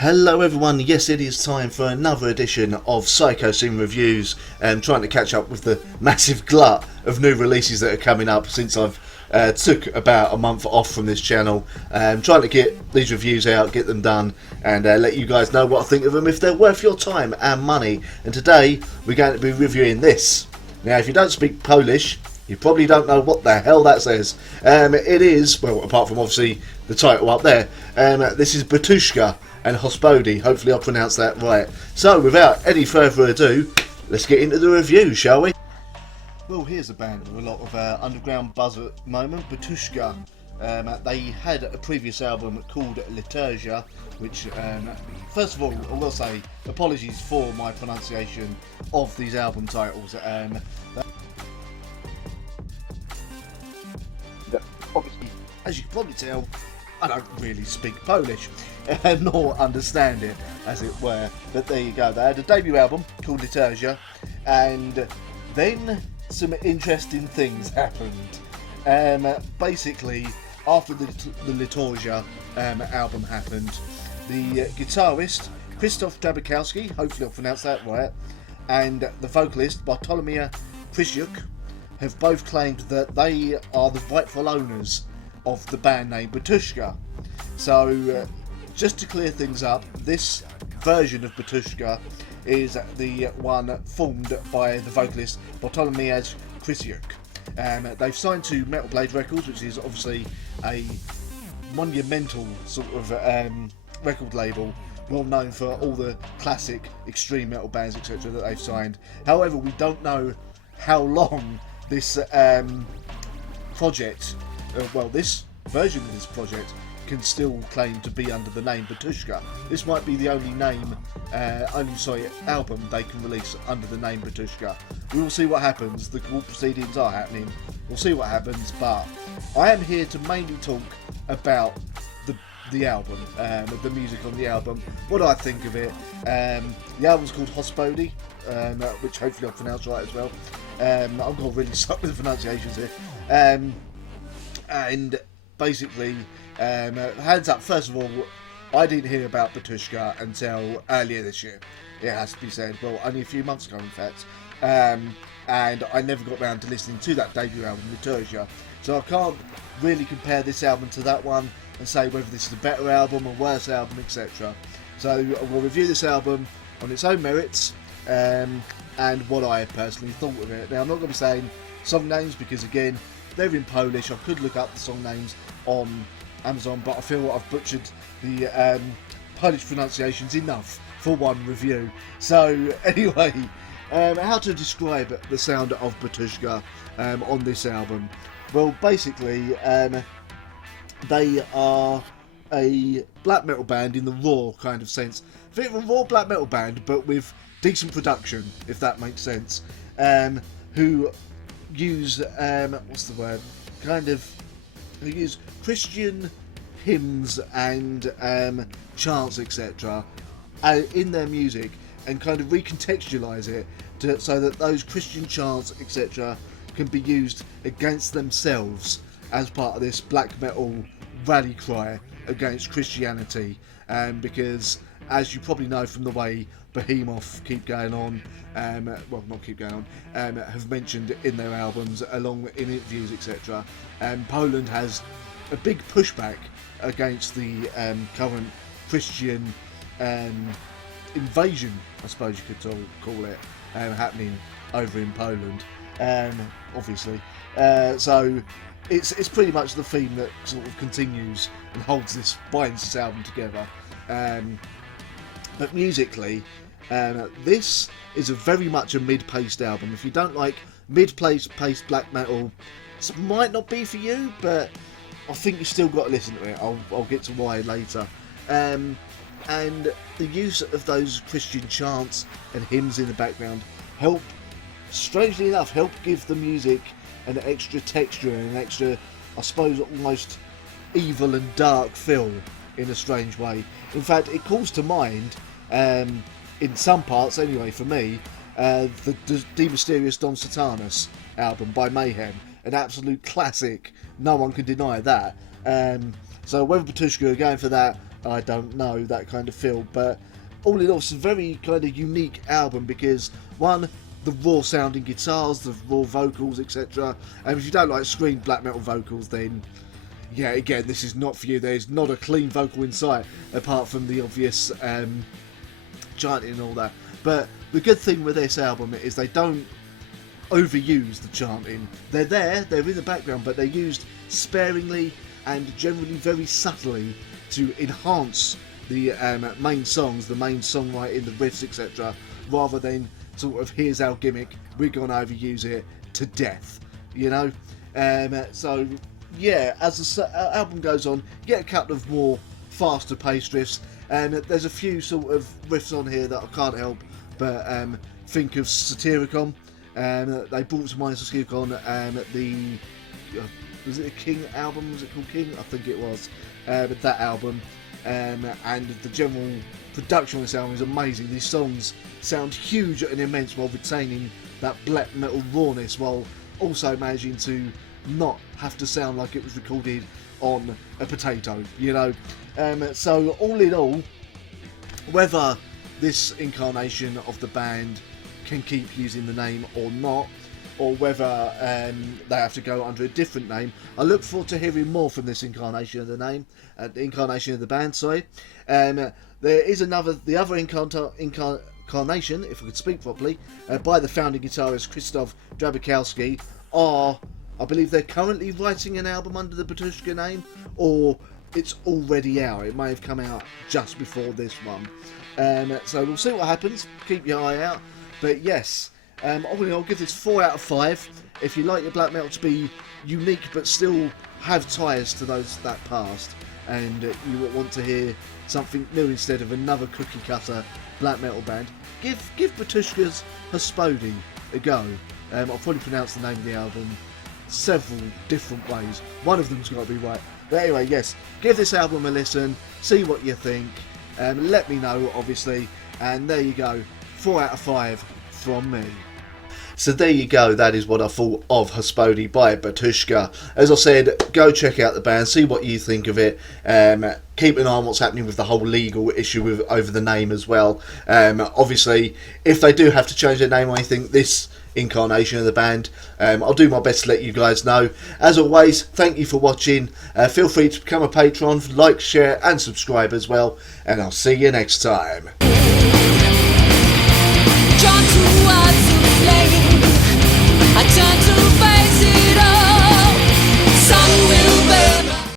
Hello everyone, yes it is time for another edition of Psychosin Reviews. Trying to catch up with the massive glut of new releases that are coming up since I've took about a month off from this channel. Trying to get these reviews out, get them done, and let you guys know what I think of them, if they're worth your time and money. And today we're going to be reviewing this. Now if you don't speak Polish, you probably don't know what the hell that says. It is, well, apart from obviously the title up there, this is Batushka and Hospodi. Hopefully I pronounced that right. So without any further ado, let's get into the review, shall we? Well, here's a band with a lot of underground buzz at the moment, Batushka. They had a previous album called Liturgia, which, first of all, I will say apologies for my pronunciation of these album titles. Obviously, as you can probably tell, I don't really speak Polish, nor understand it, as it were. But there you go. They had a debut album called Liturgia, and then some interesting things happened. Basically, after the Liturgia album happened, the guitarist Krzysztof Dabakowski, hopefully I pronounced that right, and the vocalist Bartłomiej Przysiuk have both claimed that they are the rightful owners of the band name Batushka. So, just to clear things up, this version of Batushka is the one formed by the vocalist Bartłomiej Przysiuk. They've signed to Metal Blade Records, which is obviously a monumental sort of record label, well known for all the classic extreme metal bands, etc. that they've signed. However, we don't know how long this project, this version of this project can still claim to be under the name Batushka. This might be the only album they can release under the name Batushka. We will see what happens. The court proceedings are happening. We'll see what happens, but I am here to mainly talk about the album, the music on the album, what I think of it. The album's called Hospodi, which hopefully I've pronounced right as well. I've got really stuck with the pronunciations here. And basically, hands up, first of all, I didn't hear about Batushka until earlier this year. It has to be said, well, only a few months ago in fact. And I never got round to listening to that debut album, Liturgia. So I can't really compare this album to that one and say whether this is a better album or worse album, etc. So we'll review this album on its own merits, and what I personally thought of it. Now I'm not going to be saying song names because again, they're in Polish. I could look up the song names on Amazon, but I feel I've butchered the Polish pronunciations enough for one review. So anyway, how to describe the sound of Batushka on this album? Well, basically, they are a black metal band in the raw kind of sense. A bit of a raw black metal band, but with decent production, if that makes sense. Who use who use Christian hymns and chants, etc. In their music, and kind of recontextualize it so that those Christian chants, etc. can be used against themselves as part of this black metal rally cry against Christianity. Because as you probably know from the way Behemoth Keep Going On, have mentioned in their albums, along in interviews, etc. Poland has a big pushback against the current Christian invasion, I suppose you could call it, happening over in Poland. Obviously, so it's pretty much the theme that sort of continues and binds this album together. But musically, this is very much a mid-paced album. If you don't like mid-paced black metal, this might not be for you, but I think you still got to listen to it. I'll get to why later. And the use of those Christian chants and hymns in the background strangely enough, help give the music an extra texture and an extra, I suppose, almost evil and dark feel in a strange way. In fact, it calls to mind, in some parts anyway for me, the De Mysterious Don Satanus album by Mayhem. An absolute classic, no one can deny that. So whether Batushka are going for that I don't know, that kind of feel. But all in all, it's a very kind of unique album because, one, the raw sounding guitars, the raw vocals, etc. And if you don't like scream black metal vocals, then yeah, again, this is not for you. There's not a clean vocal in sight, apart from the obvious chanting and all that. But the good thing with this album is they don't overuse the chanting. They're there, they're in the background, but they're used sparingly and generally very subtly to enhance the main songs, the main songwriting, the riffs, etc. Rather than sort of, here's our gimmick, we're going to overuse it to death, you know? So yeah, as the album goes on, you get a couple of more faster paced riffs, and there's a few sort of riffs on here that I can't help but think of Satyricon. They brought to mind Satyricon, was it a King album? Was it called King? I think it was. That album, and the general production on this album is amazing. These songs sound huge and immense while retaining that black metal rawness, while also managing to not have to sound like it was recorded on a potato, you know. So all in all, whether this incarnation of the band can keep using the name or not, or whether they have to go under a different name, I look forward to hearing more from this incarnation of the name, the incarnation of the band, sorry. There is the other incarnation, if I could speak properly, by the founding guitarist Krzysztof Drabikowski. I believe they're currently writing an album under the Batushka name, or it's already out. It may have come out just before this one. So we'll see what happens. Keep your eye out. But yes, I'll give this 4 out of 5. If you like your black metal to be unique but still have ties to that past, and you want to hear something new instead of another cookie cutter black metal band, give Batushka's Hospodi a go. I'll probably pronounce the name of the album several different ways. One of them's got to be right. But anyway, yes, give this album a listen, see what you think, let me know, obviously, and there you go, 4 out of 5 from me. So there you go, that is what I thought of Hospodi by Batushka. As I said, go check out the band, see what you think of it. Keep an eye on what's happening with the whole legal issue over the name as well. Obviously, if they do have to change their name, I think this incarnation of the band, I'll do my best to let you guys know. As always, thank you for watching. Feel free to become a patron, like, share and subscribe as well, and I'll see you next time.